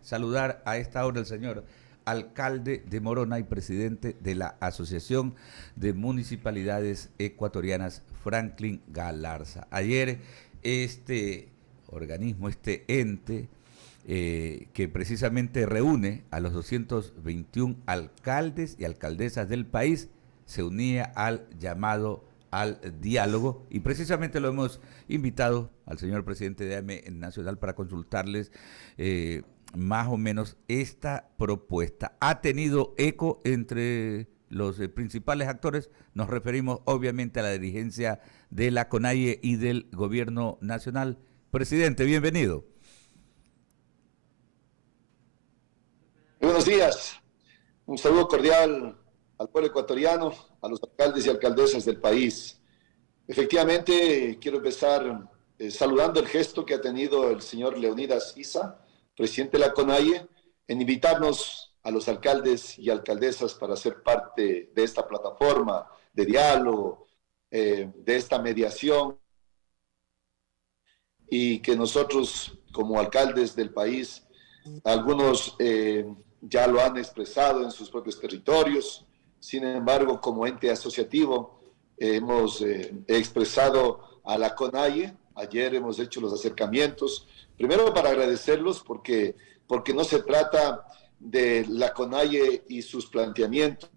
Saludar a esta hora al señor alcalde de Morona y presidente de la Asociación de Municipalidades Ecuatorianas, Franklin Galarza. Ayer este organismo, este ente, que precisamente reúne a los 221 alcaldes y alcaldesas del país, se unía al llamado al diálogo y precisamente lo hemos invitado al señor presidente de AME Nacional para consultarles más o menos esta propuesta. ¿Ha tenido eco entre los principales actores? Nos referimos obviamente a la dirigencia de la CONAIE y del gobierno nacional. Presidente, bienvenido. Buenos días, un saludo cordial al pueblo ecuatoriano, a los alcaldes y alcaldesas del país. Efectivamente, quiero empezar saludando el gesto que ha tenido el señor Leonidas Issa, presidente de la CONAIE, en invitarnos a los alcaldes y alcaldesas para ser parte de esta plataforma de diálogo, de esta mediación, y que nosotros, como alcaldes del país, algunos ya lo han expresado en sus propios territorios. Sin embargo, como ente asociativo, hemos expresado a la CONAIE. Ayer hemos hecho los acercamientos, primero para agradecerlos porque no se trata de la CONAIE y sus planteamientos,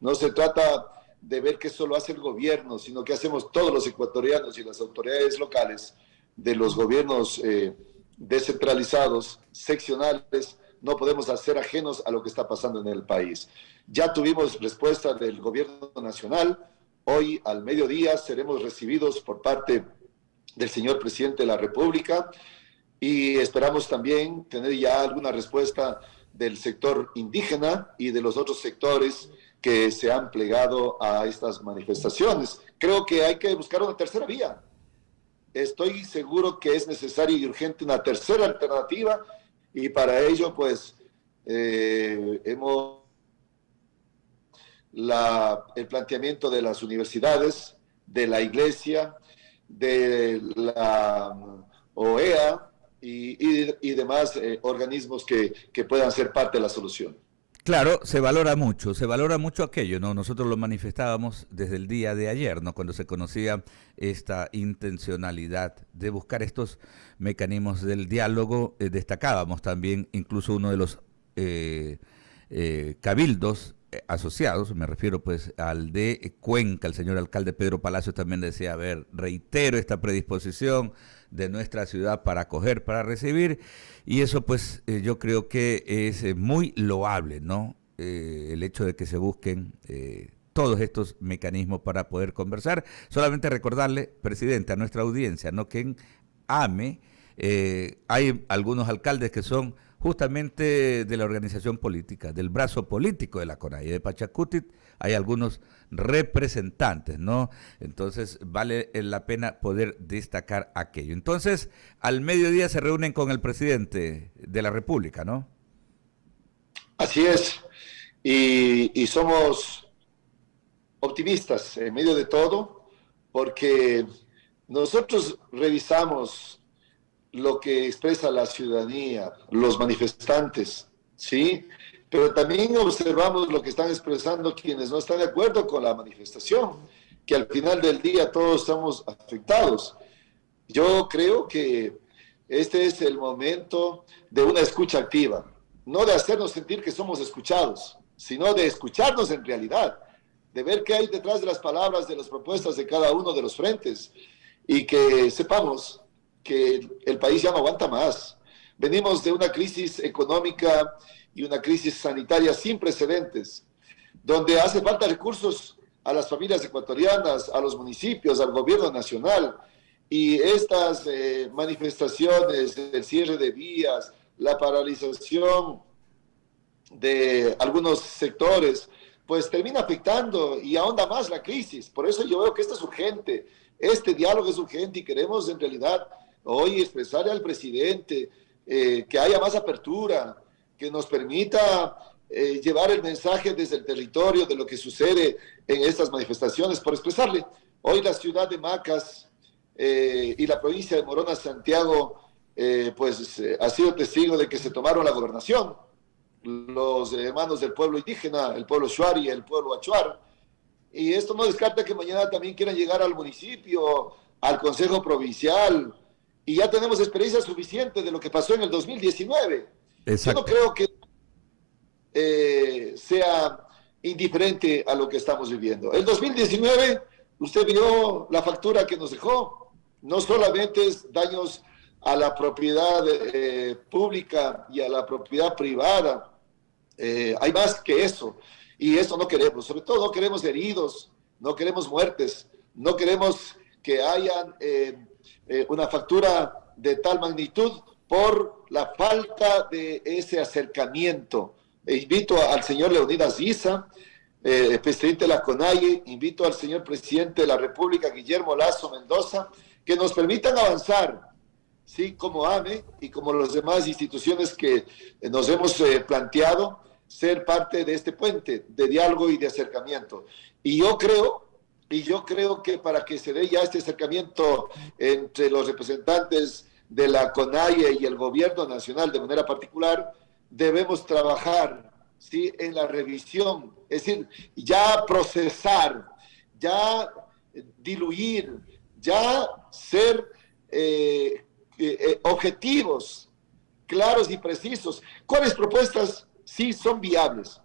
no se trata de ver que eso lo hace el gobierno, sino que hacemos todos los ecuatorianos y las autoridades locales de los gobiernos descentralizados, seccionales. No podemos hacer ajenos a lo que está pasando en el país. Ya tuvimos respuesta del gobierno nacional. Hoy al mediodía seremos recibidos por parte del señor presidente de la República y esperamos también tener ya alguna respuesta del sector indígena y de los otros sectores que se han plegado a estas manifestaciones. Creo que hay que buscar una tercera vía. Estoy seguro que es necesaria y urgente una tercera alternativa y para ello pues hemos el planteamiento de las universidades, de la iglesia, de la OEA y demás organismos que puedan ser parte de la solución. Claro, se valora mucho aquello, ¿no? Nosotros lo manifestábamos desde el día de ayer, ¿no? Cuando se conocía esta intencionalidad de buscar estos mecanismos del diálogo, destacábamos también incluso uno de los cabildos asociados, me refiero pues al de Cuenca, el señor alcalde Pedro Palacios también decía, a ver, reitero esta predisposición de nuestra ciudad para acoger, para recibir, y eso pues yo creo que es muy loable, ¿no? El hecho de que se busquen todos estos mecanismos para poder conversar. Solamente recordarle, presidente, a nuestra audiencia, ¿no? Que en AME hay algunos alcaldes que son justamente de la organización política, del brazo político de la CONAIE de Pachacutit, hay algunos representantes, ¿no? Entonces vale la pena poder destacar aquello. Entonces, al mediodía se reúnen con el presidente de la República, ¿no? Así es, y somos optimistas en medio de todo, porque nosotros revisamos lo que expresa la ciudadanía, los manifestantes, ¿sí? Pero también observamos lo que están expresando quienes no están de acuerdo con la manifestación, que al final del día todos estamos afectados. Yo creo que este es el momento de una escucha activa, no de hacernos sentir que somos escuchados, sino de escucharnos en realidad, de ver qué hay detrás de las palabras, de las propuestas de cada uno de los frentes y que sepamos que el país ya no aguanta más. Venimos de una crisis económica y una crisis sanitaria sin precedentes, donde hace falta recursos a las familias ecuatorianas, a los municipios, al gobierno nacional. Y estas manifestaciones, el cierre de vías, la paralización de algunos sectores, pues termina afectando y ahonda más la crisis. Por eso yo veo que esto es urgente, este diálogo es urgente y queremos en realidad hoy expresarle al presidente que haya más apertura, que nos permita llevar el mensaje desde el territorio de lo que sucede en estas manifestaciones, por expresarle. Hoy la ciudad de Macas y la provincia de Morona, Santiago, ha sido testigo de que se tomaron la gobernación los hermanos del pueblo indígena, el pueblo Shuari, el pueblo Achuar, y esto no descarta que mañana también quieran llegar al municipio, al Consejo Provincial, y ya tenemos experiencia suficiente de lo que pasó en el 2019. Yo no creo que sea indiferente a lo que estamos viviendo. El 2019, usted vio la factura que nos dejó, no solamente es daños a la propiedad pública y a la propiedad privada, hay más que eso, y eso no queremos. Sobre todo no queremos heridos, no queremos muertes, no queremos que haya una factura de tal magnitud por la falta de ese acercamiento. Invito al señor Leonidas Issa, presidente de la CONAIE, invito al señor presidente de la República, Guillermo Lasso Mendoza, que nos permitan avanzar, sí, como AME y como las demás instituciones que nos hemos planteado, ser parte de este puente de diálogo y de acercamiento. Y yo creo que para que se dé ya este acercamiento entre los representantes de la CONAIE y el gobierno nacional de manera particular, debemos trabajar, ¿sí?, en la revisión, es decir, ya procesar, ya diluir, ya ser objetivos claros y precisos. ¿Cuáles propuestas sí son viables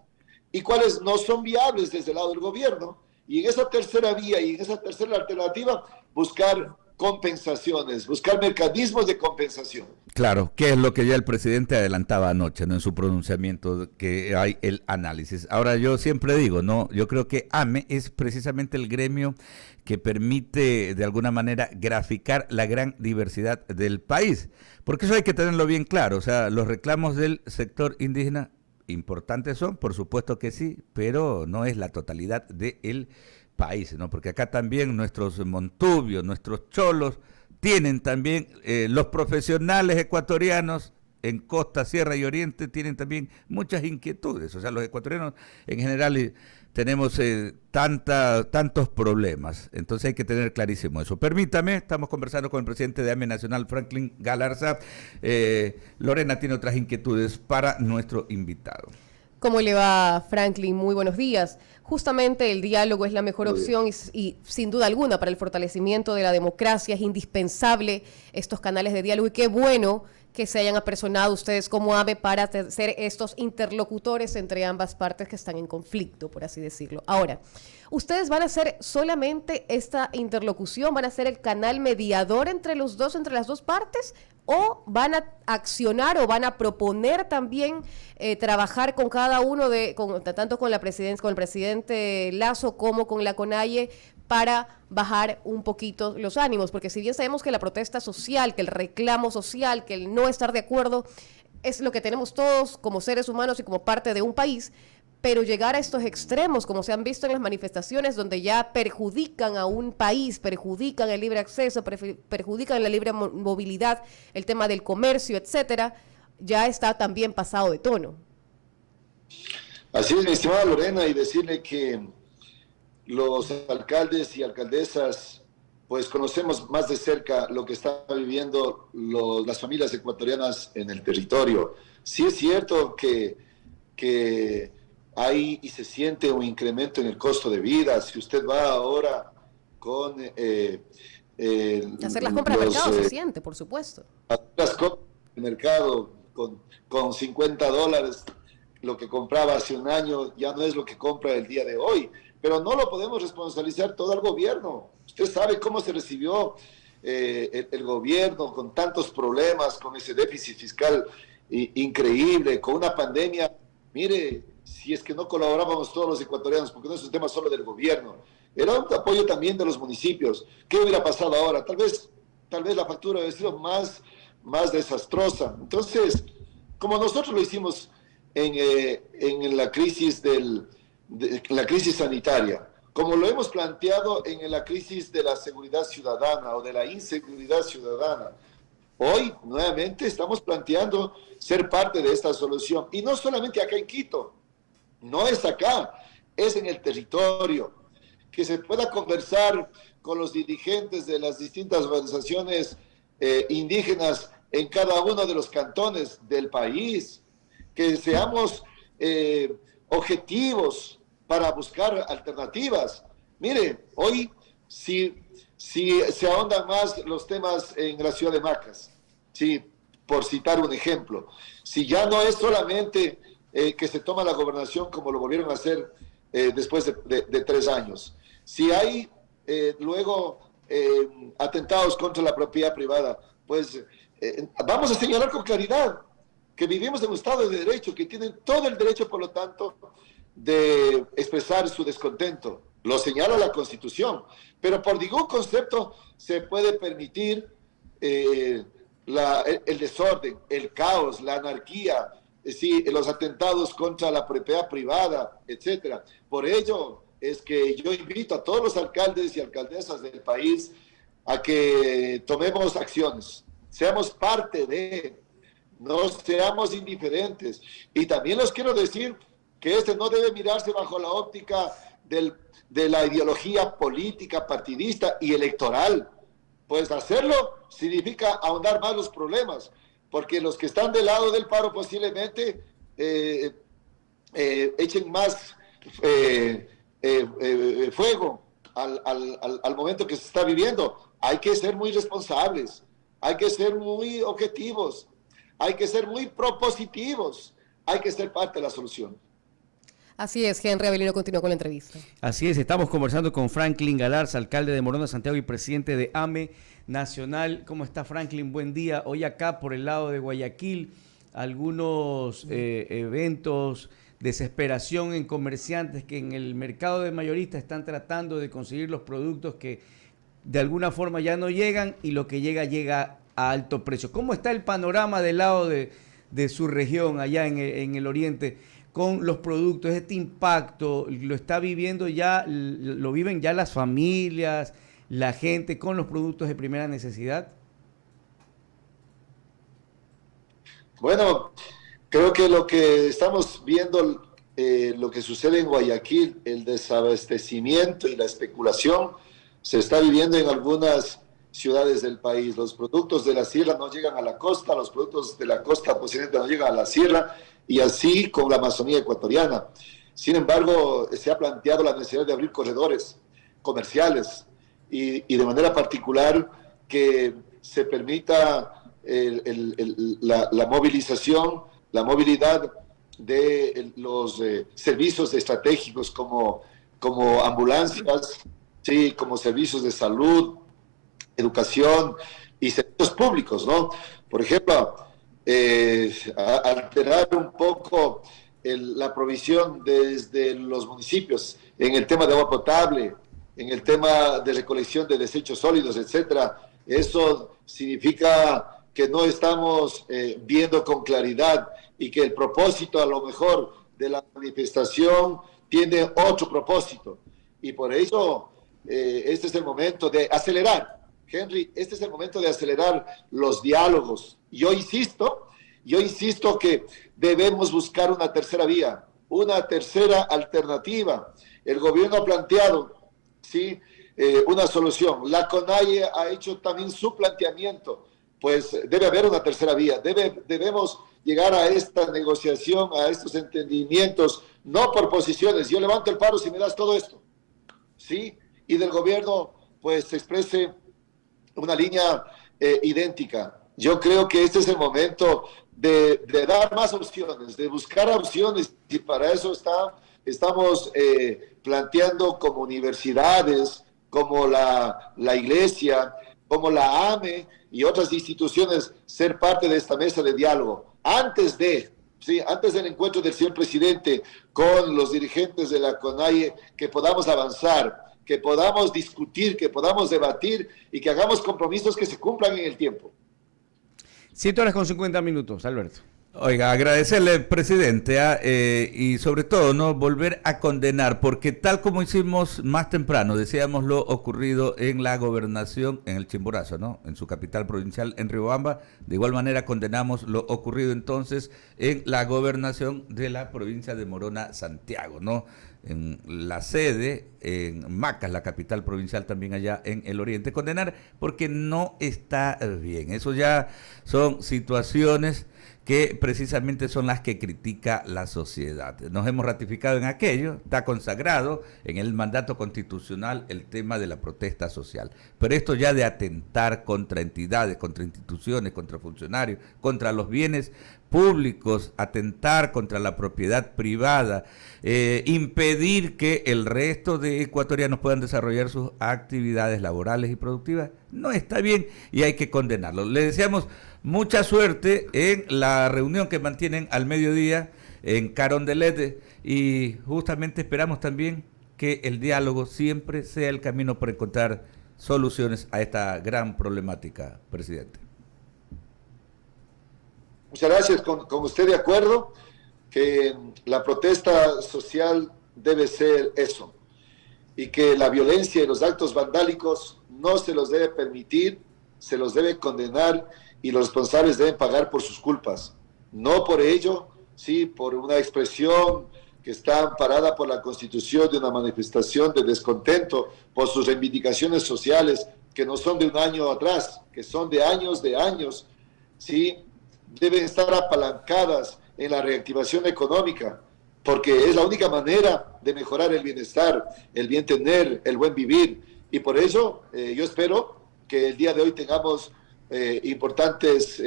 y cuáles no son viables desde el lado del gobierno? Y en esa tercera vía y en esa tercera alternativa, buscar compensaciones, buscar mecanismos de compensación. Claro, que es lo que ya el presidente adelantaba anoche, ¿no?, en su pronunciamiento, que hay el análisis. Ahora, yo siempre digo, no, yo creo que AME es precisamente el gremio que permite de alguna manera graficar la gran diversidad del país, porque eso hay que tenerlo bien claro. O sea, los reclamos del sector indígena importantes son, por supuesto que sí, pero no es la totalidad del país, ¿no? Porque acá también nuestros montubios, nuestros cholos, tienen también los profesionales ecuatorianos en costa, sierra y oriente, tienen también muchas inquietudes. O sea, los ecuatorianos en general tenemos tantos problemas. Entonces hay que tener clarísimo eso. Permítame, estamos conversando con el presidente de AME Nacional, Franklin Galarza. Lorena tiene otras inquietudes para nuestro invitado. ¿Cómo le va, Franklin? Muy buenos días. Justamente el diálogo es la mejor opción y sin duda alguna para el fortalecimiento de la democracia es indispensable estos canales de diálogo, y qué bueno que se hayan apersonado ustedes como AME para ser estos interlocutores entre ambas partes que están en conflicto, por así decirlo. Ahora, ¿ustedes van a hacer solamente esta interlocución, van a ser el canal mediador entre los dos, entre las dos partes, o van a accionar o van a proponer también trabajar con cada uno tanto con la presidencia, con el presidente Lasso como con la CONAIE, para bajar un poquito los ánimos? Porque si bien sabemos que la protesta social, que el reclamo social, que el no estar de acuerdo es lo que tenemos todos como seres humanos y como parte de un país, pero llegar a estos extremos, como se han visto en las manifestaciones, donde ya perjudican a un país, perjudican el libre acceso, perjudican la libre movilidad, el tema del comercio, etcétera, ya está también pasado de tono. Así es, mi estimada Lorena, y decirle que los alcaldes y alcaldesas, pues conocemos más de cerca lo que están viviendo las familias ecuatorianas en el territorio. Sí es cierto que hay y se siente un incremento en el costo de vida. Si usted va ahora con hacer las compras de mercado, se siente, por supuesto. Las compras de mercado con $50, lo que compraba hace un año ya no es lo que compra el día de hoy. Pero no lo podemos responsabilizar todo al gobierno. Usted sabe cómo se recibió el gobierno con tantos problemas, con ese déficit fiscal increíble, con una pandemia. Mire, si es que no colaborábamos todos los ecuatorianos, porque no es un tema solo del gobierno, era un apoyo también de los municipios. ¿Qué hubiera pasado ahora? Tal vez la factura hubiera sido más desastrosa. Entonces, como nosotros lo hicimos en la crisis la crisis sanitaria, como lo hemos planteado en la crisis de la seguridad ciudadana o de la inseguridad ciudadana, hoy nuevamente estamos planteando ser parte de esta solución. Y no solamente acá en Quito, no es acá, es en el territorio. Que se pueda conversar con los dirigentes de las distintas organizaciones indígenas en cada uno de los cantones del país, que seamos objetivos para buscar alternativas. Mire, hoy si se ahondan más los temas en la ciudad de Macas, sí, por citar un ejemplo, si ya no es solamente que se toma la gobernación como lo volvieron a hacer después de 3 años, si hay luego atentados contra la propiedad privada, pues vamos a señalar con claridad que vivimos en un Estado de Derecho, que tienen todo el derecho, por lo tanto, de expresar su descontento. Lo señala la Constitución, pero por ningún concepto se puede permitir el desorden, el caos, la anarquía, sí, los atentados contra la propiedad privada, etcétera. Por ello es que yo invito a todos los alcaldes y alcaldesas del país a que tomemos acciones, seamos parte no seamos indiferentes. Y también les quiero decir que no debe mirarse bajo la óptica de la ideología política, partidista y electoral. Pues hacerlo significa ahondar más los problemas, porque los que están del lado del paro posiblemente echen más fuego al momento que se está viviendo. Hay que ser muy responsables, hay que ser muy objetivos, hay que ser muy propositivos, hay que ser parte de la solución. Así es, Henry Avelino continúa con la entrevista. Así es, estamos conversando con Franklin Galarza, alcalde de Morona, Santiago y presidente de AME Nacional. ¿Cómo está, Franklin? Buen día. Hoy acá por el lado de Guayaquil, algunos eventos, desesperación en comerciantes que en el mercado de mayoristas están tratando de conseguir los productos que de alguna forma ya no llegan y lo que llega a alto precio. ¿Cómo está el panorama del lado de su región allá en el oriente con los productos? Este impacto lo está viviendo ya, lo viven ya las familias, la gente con los productos de primera necesidad. Bueno, creo que lo que estamos viendo, lo que sucede en Guayaquil, el desabastecimiento y la especulación, se está viviendo en algunas ciudades del país. Los productos de la sierra no llegan a la costa, los productos de la costa posiblemente no llegan a la sierra, y así con la Amazonía ecuatoriana. Sin embargo, se ha planteado la necesidad de abrir corredores comerciales y de manera particular que se permita la movilización, la movilidad de los servicios estratégicos como ambulancias, sí, como servicios de salud, educación y servicios públicos, ¿no? Por ejemplo, alterar un poco la provisión desde los municipios en el tema de agua potable, en el tema de recolección de desechos sólidos, etcétera. Eso significa que no estamos viendo con claridad y que el propósito a lo mejor de la manifestación tiene otro propósito. Y por eso este es el momento de acelerar, Henry, este es el momento de acelerar los diálogos. Yo insisto que debemos buscar una tercera vía, una tercera alternativa. El gobierno ha planteado, ¿sí?, una solución. La CONAIE ha hecho también su planteamiento. Pues debe haber una tercera vía. Debemos llegar a esta negociación, a estos entendimientos, no por posiciones. Yo levanto el paro si me das todo esto, ¿sí? Y del gobierno, pues, se exprese una línea idéntica. Yo creo que este es el momento de dar más opciones, de buscar opciones, y para eso estamos planteando como universidades, como la iglesia, como la AME y otras instituciones ser parte de esta mesa de diálogo. Antes del encuentro del señor presidente con los dirigentes de la CONAIE, que podamos avanzar, que podamos discutir, que podamos debatir y que hagamos compromisos que se cumplan en el tiempo. 7:50, Alberto. Oiga, agradecerle, presidente, y sobre todo no volver a condenar, porque tal como hicimos más temprano, decíamos lo ocurrido en la gobernación, en el Chimborazo, ¿no?, en su capital provincial, en Riobamba, de igual manera condenamos lo ocurrido entonces en la gobernación de la provincia de Morona, Santiago, ¿no? en la sede, en Macas, la capital provincial también allá en el oriente, condenar porque no está bien. Eso ya son situaciones que precisamente son las que critica la sociedad. Nos hemos ratificado en aquello, está consagrado en el mandato constitucional el tema de la protesta social. Pero esto ya de atentar contra entidades, contra instituciones, contra funcionarios, contra los bienes públicos, atentar contra la propiedad privada, impedir que el resto de ecuatorianos puedan desarrollar sus actividades laborales y productivas, no está bien y hay que condenarlo. Le deseamos mucha suerte en la reunión que mantienen al mediodía en Carondelet y justamente esperamos también que el diálogo siempre sea el camino para encontrar soluciones a esta gran problemática, presidente. Muchas gracias, con usted de acuerdo que la protesta social debe ser eso y que la violencia y los actos vandálicos no se los debe permitir, se los debe condenar y los responsables deben pagar por sus culpas. No por ello, sí, por una expresión que está amparada por la Constitución de una manifestación de descontento por sus reivindicaciones sociales que no son de un año atrás, que son de años, sí, deben estar apalancadas en la reactivación económica, porque es la única manera de mejorar el bienestar, el bien tener, el buen vivir. Y por ello, yo espero que el día de hoy tengamos importantes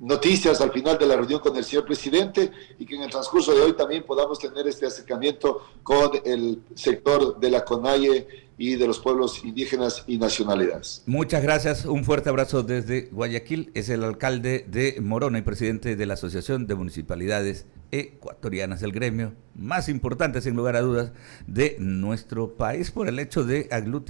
noticias al final de la reunión con el señor presidente y que en el transcurso de hoy también podamos tener este acercamiento con el sector de la CONAIE y de los pueblos indígenas y nacionalidades. Muchas gracias, un fuerte abrazo desde Guayaquil. Es el alcalde de Morona y presidente de la Asociación de Municipalidades Ecuatorianas, el gremio más importante, sin lugar a dudas, de nuestro país por el hecho de aglutinar